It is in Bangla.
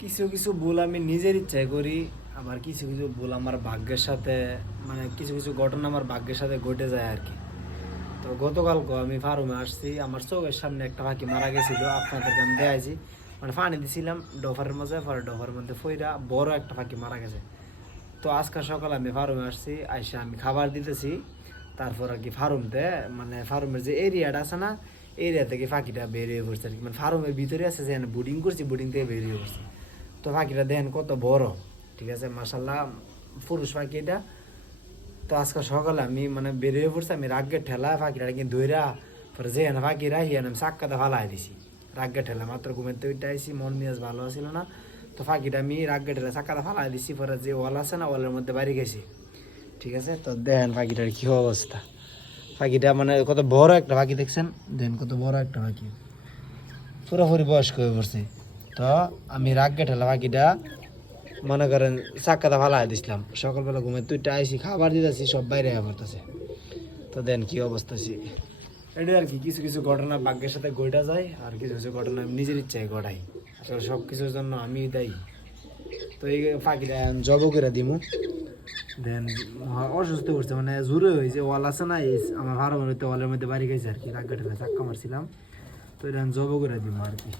কিছু কিছু ভুল আমি নিজের ইচ্ছায় করি, আবার কিছু কিছু ভুল আমার ভাগ্যের সাথে, মানে কিছু কিছু ঘটনা আমার ভাগ্যের সাথে ঘটে যায় আর কি। তো গতকালকে আমি ফার্মে আসছি, আমার চোখের সামনে একটা পাখি মারা গেছিলো, আপনাদেরকে আমি দেখাইছি। মানে পানি দিছিলাম ডোফারের মাঝে, পরে ডোফারের মধ্যে ফইরা বড় একটা পাখি মারা গেছে। তো আজকে সকালে আমি ফার্মে আসছি, আইসা আমি খাবার দিতেছি। তারপর আর কি ফার্মতে, মানে ফার্মের যে এরিয়াটা আছে না, এরিয়া থেকে পাখিটা বেরিয়ে পড়ছে আর কি। মানে ফার্মের ভিতরে আছে, যেখানে বোর্ডিং করছি বোর্ডিং থেকে বেরিয়ে পড়ছে। তো পাখিটা দেখেন কত বড়, ঠিক আছে, মাশাল্লাহ পুরুষ পাখি এটা। তো আজকে সকালে আমি মানে বেরিয়ে পড়ছি, আমি রাগের ঠেলা পাখিটা কিন্তু ধইরা, পরে যেখানে পাখি রাখি আমি চাক্কাতে ফালাই দিছি। রাগের ঠেলা মাত্র ঘুমের তো উঠে আইসি, মন মেজাজ ভালো ছিল না। তো পাখিটা আমি রাগের ঠেলা চাক্কাতে ফালাই দিছি, পরে যে ওয়াল আছে না, ওয়ালের মধ্যে বাড়ি গেছি, ঠিক আছে। তো দেখেন পাখিটার কি অবস্থা। পাখিটা মানে কত বড় একটা পাখি, দেখছেন, দেখেন কত বড় একটা পাখি, পুরোপুরি বয়স্ক হয়ে পড়ছে। তো আমি রাগের ঠেলা পাখিটা মনে করেন চাক্কাটা ফালাই দিছিলাম। সকালবেলা ঘুমের তুইটা আইসি, খাবার দিতেছি, সব বাইরে পড়তেছে। তো দেন কি অবস্থা ছি। এটা আর কি, কিছু কিছু ঘটনা ভাগ্যের সাথে ঘটা যায়, আর কিছু কিছু ঘটনা আমি নিজের ইচ্ছায় ঘটাই। আসলে সব কিছুর জন্য আমি দায়ী। তো এই পাখিটা জব করে দিমু। দেন অসুস্থ করছে, মানে জোরে হয়েছে, ওয়াল আছে না, এই আমার ভাড়া মধ্যে ওয়ালের মধ্যে বাড়ি গেছে আর কি, রাগটা চাক্কা মারছিলাম। তো এটা জব করে দিমু আর কি।